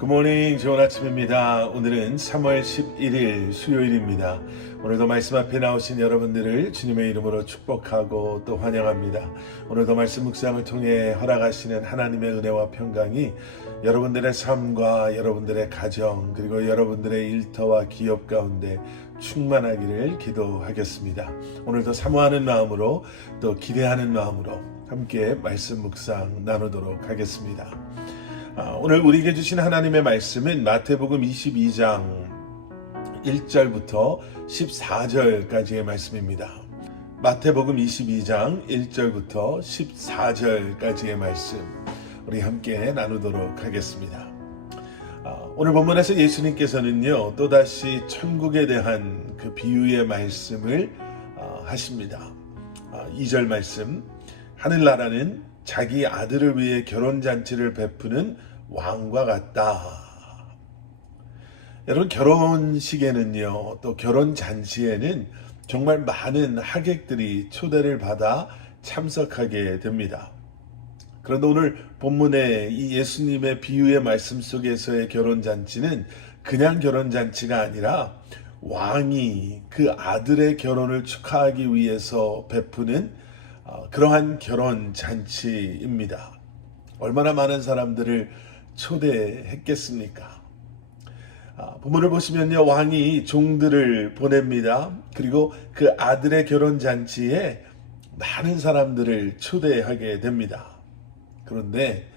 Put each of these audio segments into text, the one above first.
굿모닝, 좋은 아침입니다. 오늘은 3월 11일 수요일입니다. 오늘도 말씀 앞에 나오신 여러분들을 주님의 이름으로 축복하고 또 환영합니다. 오늘도 말씀 묵상을 통해 허락하시는 하나님의 은혜와 평강이 여러분들의 삶과 여러분들의 가정 그리고 여러분들의 일터와 기업 가운데 충만하기를 기도하겠습니다. 오늘도 사모하는 마음으로 또 기대하는 마음으로 함께 말씀 묵상 나누도록 하겠습니다. 오늘 우리에게 주신 하나님의 말씀은 마태복음 22장 1절부터 14절까지의 말씀입니다. 마태복음 22장 1절부터 14절까지의 말씀 우리 함께 나누도록 하겠습니다. 오늘 본문에서 예수님께서는요 또다시 천국에 대한 그 비유의 말씀을 하십니다. 2절 말씀, 하늘나라는 자기 아들을 위해 결혼잔치를 베푸는 왕과 같다. 여러분, 결혼식에는요 또 결혼잔치에는 정말 많은 하객들이 초대를 받아 참석하게 됩니다. 그런데 오늘 본문의 이 예수님의 비유의 말씀 속에서의 결혼잔치는 그냥 결혼잔치가 아니라 왕이 그 아들의 결혼을 축하하기 위해서 베푸는 그러한 결혼잔치입니다. 얼마나 많은 사람들을 초대했겠습니까? 본문을 보시면요, 왕이 종들을 보냅니다. 그리고 그 아들의 결혼잔치에 많은 사람들을 초대하게 됩니다. 그런데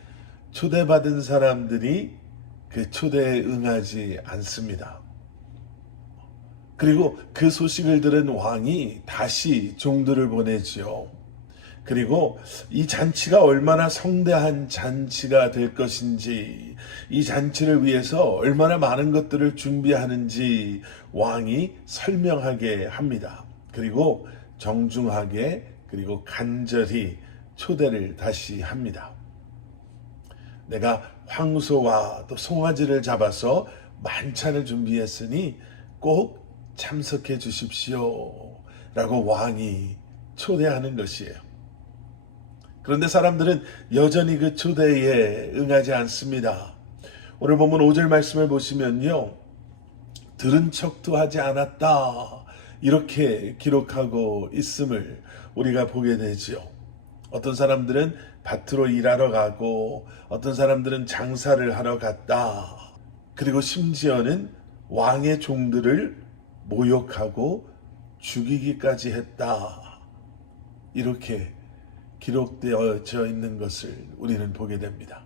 초대받은 사람들이 그 초대에 응하지 않습니다. 그리고 그 소식을 들은 왕이 다시 종들을 보내지요. 그리고 이 잔치가 얼마나 성대한 잔치가 될 것인지, 이 잔치를 위해서 얼마나 많은 것들을 준비하는지 왕이 설명하게 합니다. 그리고 정중하게 그리고 간절히 초대를 다시 합니다. 내가 황소와 또 송아지를 잡아서 만찬을 준비했으니 꼭 참석해 주십시오 라고 왕이 초대하는 것이에요. 그런데 사람들은 여전히 그 초대에 응하지 않습니다. 오늘 본문 5절 말씀을 보시면요, 들은 척도 하지 않았다 이렇게 기록하고 있음을 우리가 보게 되죠. 어떤 사람들은 밭으로 일하러 가고 어떤 사람들은 장사를 하러 갔다. 그리고 심지어는 왕의 종들을 모욕하고 죽이기까지 했다. 이렇게 기록되어져 있는 것을 우리는 보게 됩니다.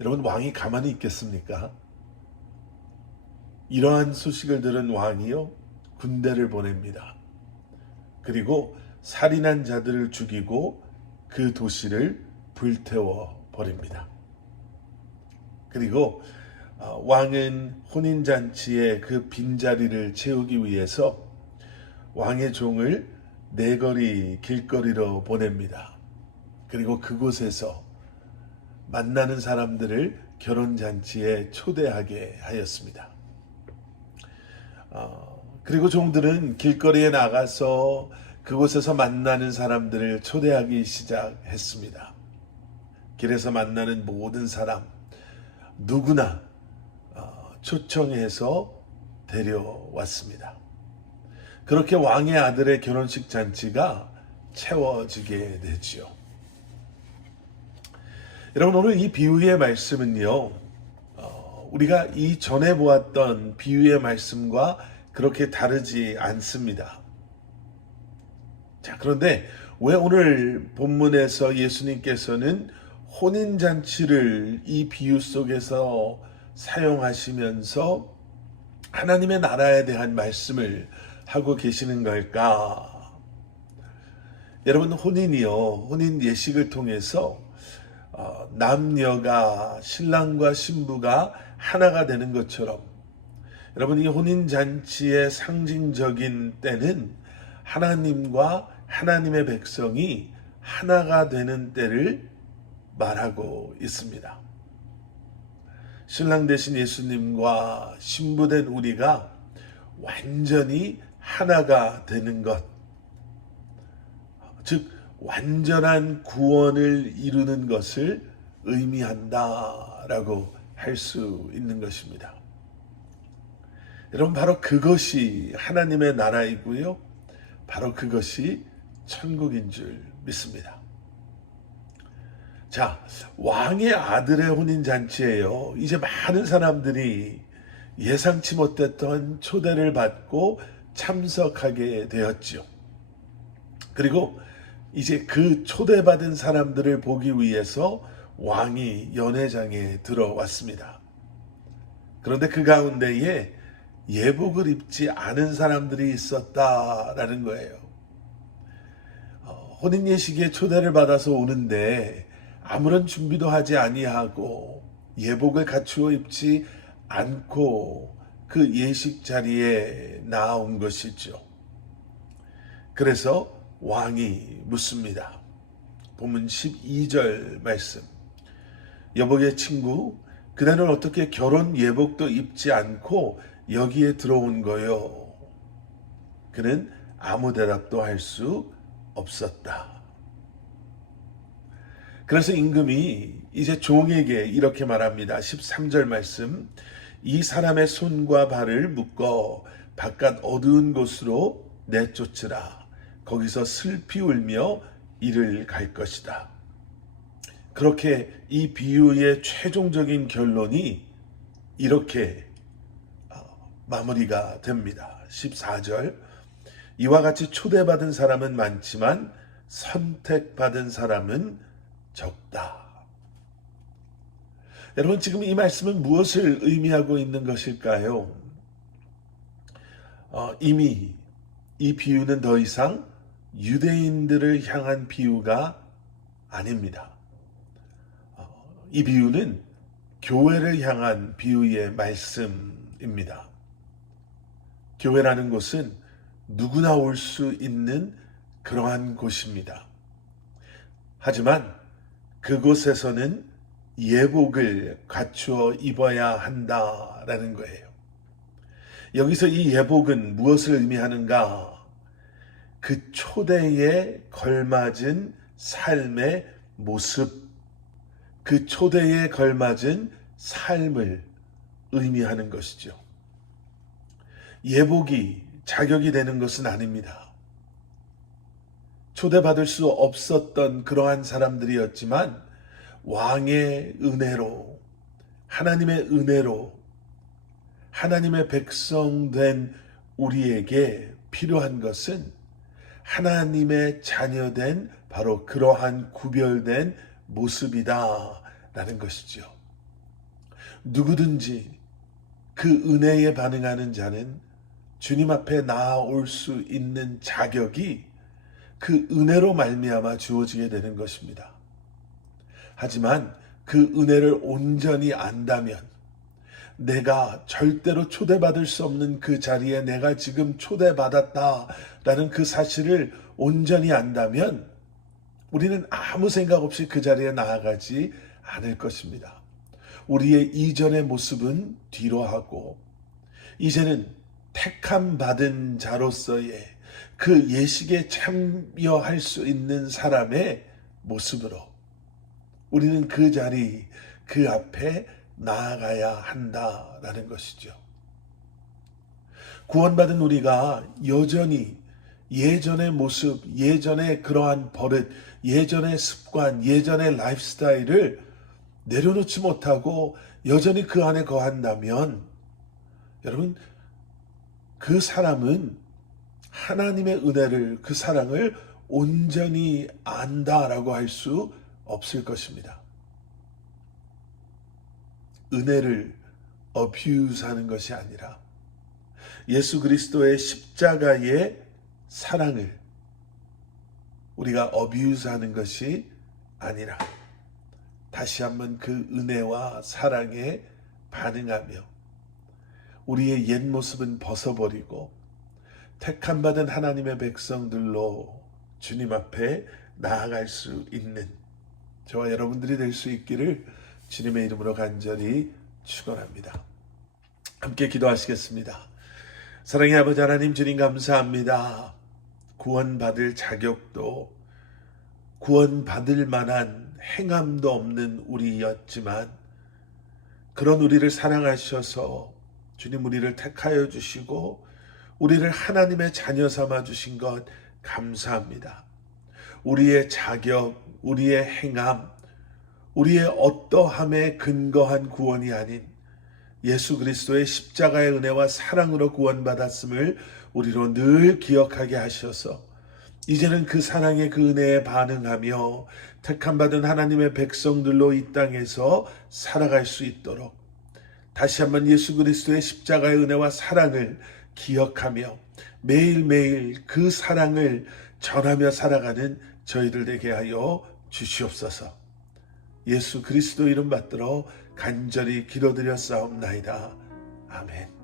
여러분, 왕이 가만히 있겠습니까? 이러한 소식을 들은 왕이요 군대를 보냅니다. 그리고 살인한 자들을 죽이고 그 도시를 불태워 버립니다. 그리고 왕은 혼인잔치의 그 빈자리를 채우기 위해서 왕의 종을 내거리 길거리로 보냅니다. 그리고 그곳에서 만나는 사람들을 결혼잔치에 초대하게 하였습니다. 그리고 종들은 길거리에 나가서 그곳에서 만나는 사람들을 초대하기 시작했습니다. 길에서 만나는 모든 사람 누구나 초청해서 데려왔습니다. 그렇게 왕의 아들의 결혼식 잔치가 채워지게 되지요. 여러분, 오늘 이 비유의 말씀은요, 우리가 이전에 보았던 비유의 말씀과 그렇게 다르지 않습니다. 자, 그런데 왜 오늘 본문에서 예수님께서는 혼인잔치를 이 비유 속에서 사용하시면서 하나님의 나라에 대한 말씀을 하고 계시는 걸까? 여러분, 혼인이요, 혼인 예식을 통해서 남녀가, 신랑과 신부가 하나가 되는 것처럼, 여러분, 이 혼인잔치의 상징적인 때는 하나님과 하나님의 백성이 하나가 되는 때를 말하고 있습니다. 신랑 되신 예수님과 신부된 우리가 완전히 하나가 되는 것, 즉 완전한 구원을 이루는 것을 의미한다라고 할 수 있는 것입니다. 여러분, 바로 그것이 하나님의 나라이고요. 바로 그것이 천국인 줄 믿습니다. 자, 왕의 아들의 혼인잔치에요. 이제 많은 사람들이 예상치 못했던 초대를 받고 참석하게 되었죠. 그리고 이제 그 초대받은 사람들을 보기 위해서 왕이 연회장에 들어왔습니다. 그런데 그 가운데에 예복을 입지 않은 사람들이 있었다라는 거예요. 혼인예식에 초대를 받아서 오는데 아무런 준비도 하지 아니하고 예복을 갖추어 입지 않고 그 예식 자리에 나온 것이죠. 그래서 왕이 묻습니다. 본문 12절 말씀. 여복의 친구, 그대는 어떻게 결혼 예복도 입지 않고 여기에 들어온 거요? 그는 아무 대답도 할 수 없었다. 그래서 임금이 이제 종에게 이렇게 말합니다. 13절 말씀. 이 사람의 손과 발을 묶어 바깥 어두운 곳으로 내쫓으라. 거기서 슬피 울며 이를 갈 것이다. 그렇게 이 비유의 최종적인 결론이 이렇게 마무리가 됩니다. 14절. 이와 같이 초대받은 사람은 많지만 선택받은 사람은 적다. 여러분, 지금 이 말씀은 무엇을 의미하고 있는 것일까요? 이미 이 비유는 더 이상 유대인들을 향한 비유가 아닙니다. 이 비유는 교회를 향한 비유의 말씀입니다. 교회라는 곳은 누구나 올 수 있는 그러한 곳입니다. 하지만 그곳에서는 예복을 갖추어 입어야 한다라는 거예요. 여기서 이 예복은 무엇을 의미하는가? 그 초대에 걸맞은 삶의 모습, 그 초대에 걸맞은 삶을 의미하는 것이죠. 예복이 자격이 되는 것은 아닙니다. 초대받을 수 없었던 그러한 사람들이었지만 왕의 은혜로, 하나님의 은혜로 하나님의 백성 된 우리에게 필요한 것은 하나님의 자녀된 바로 그러한 구별된 모습이다라는 것이죠. 누구든지 그 은혜에 반응하는 자는 주님 앞에 나아올 수 있는 자격이 그 은혜로 말미암아 주어지게 되는 것입니다. 하지만 그 은혜를 온전히 안다면, 내가 절대로 초대받을 수 없는 그 자리에 내가 지금 초대받았다라는 그 사실을 온전히 안다면 우리는 아무 생각 없이 그 자리에 나아가지 않을 것입니다. 우리의 이전의 모습은 뒤로 하고 이제는 택함 받은 자로서의 그 예식에 참여할 수 있는 사람의 모습으로 우리는 그 자리, 그 앞에 나아가야 한다라는 것이죠. 구원받은 우리가 여전히 예전의 모습, 예전의 그러한 버릇, 예전의 습관, 예전의 라이프 스타일을 내려놓지 못하고 여전히 그 안에 거한다면 여러분, 그 사람은 하나님의 은혜를, 그 사랑을 온전히 안다라고 할 수 없을 것입니다. 은혜를 어뷰스하는 것이 아니라 예수 그리스도의 십자가의 사랑을 우리가 어뷰스하는 것이 아니라 다시 한번 그 은혜와 사랑에 반응하며 우리의 옛 모습은 벗어버리고 택함받은 하나님의 백성들로 주님 앞에 나아갈 수 있는 저와 여러분들이 될 수 있기를 주님의 이름으로 간절히 축원합니다. 함께 기도하시겠습니다. 사랑의 아버지 하나님, 주님 감사합니다. 구원받을 자격도 구원받을 만한 행함도 없는 우리였지만 그런 우리를 사랑하셔서 주님 우리를 택하여 주시고 우리를 하나님의 자녀 삼아 주신 것 감사합니다. 우리의 자격, 우리의 행함, 우리의 어떠함에 근거한 구원이 아닌 예수 그리스도의 십자가의 은혜와 사랑으로 구원받았음을 우리로 늘 기억하게 하셔서 이제는 그 사랑의 그 은혜에 반응하며 택함받은 하나님의 백성들로 이 땅에서 살아갈 수 있도록 다시 한번 예수 그리스도의 십자가의 은혜와 사랑을 기억하며 매일매일 그 사랑을 전하며 살아가는 저희들 되게 하여 주시옵소서. 예수 그리스도 이름 받들어 간절히 기도드렸사옵나이다. 아멘.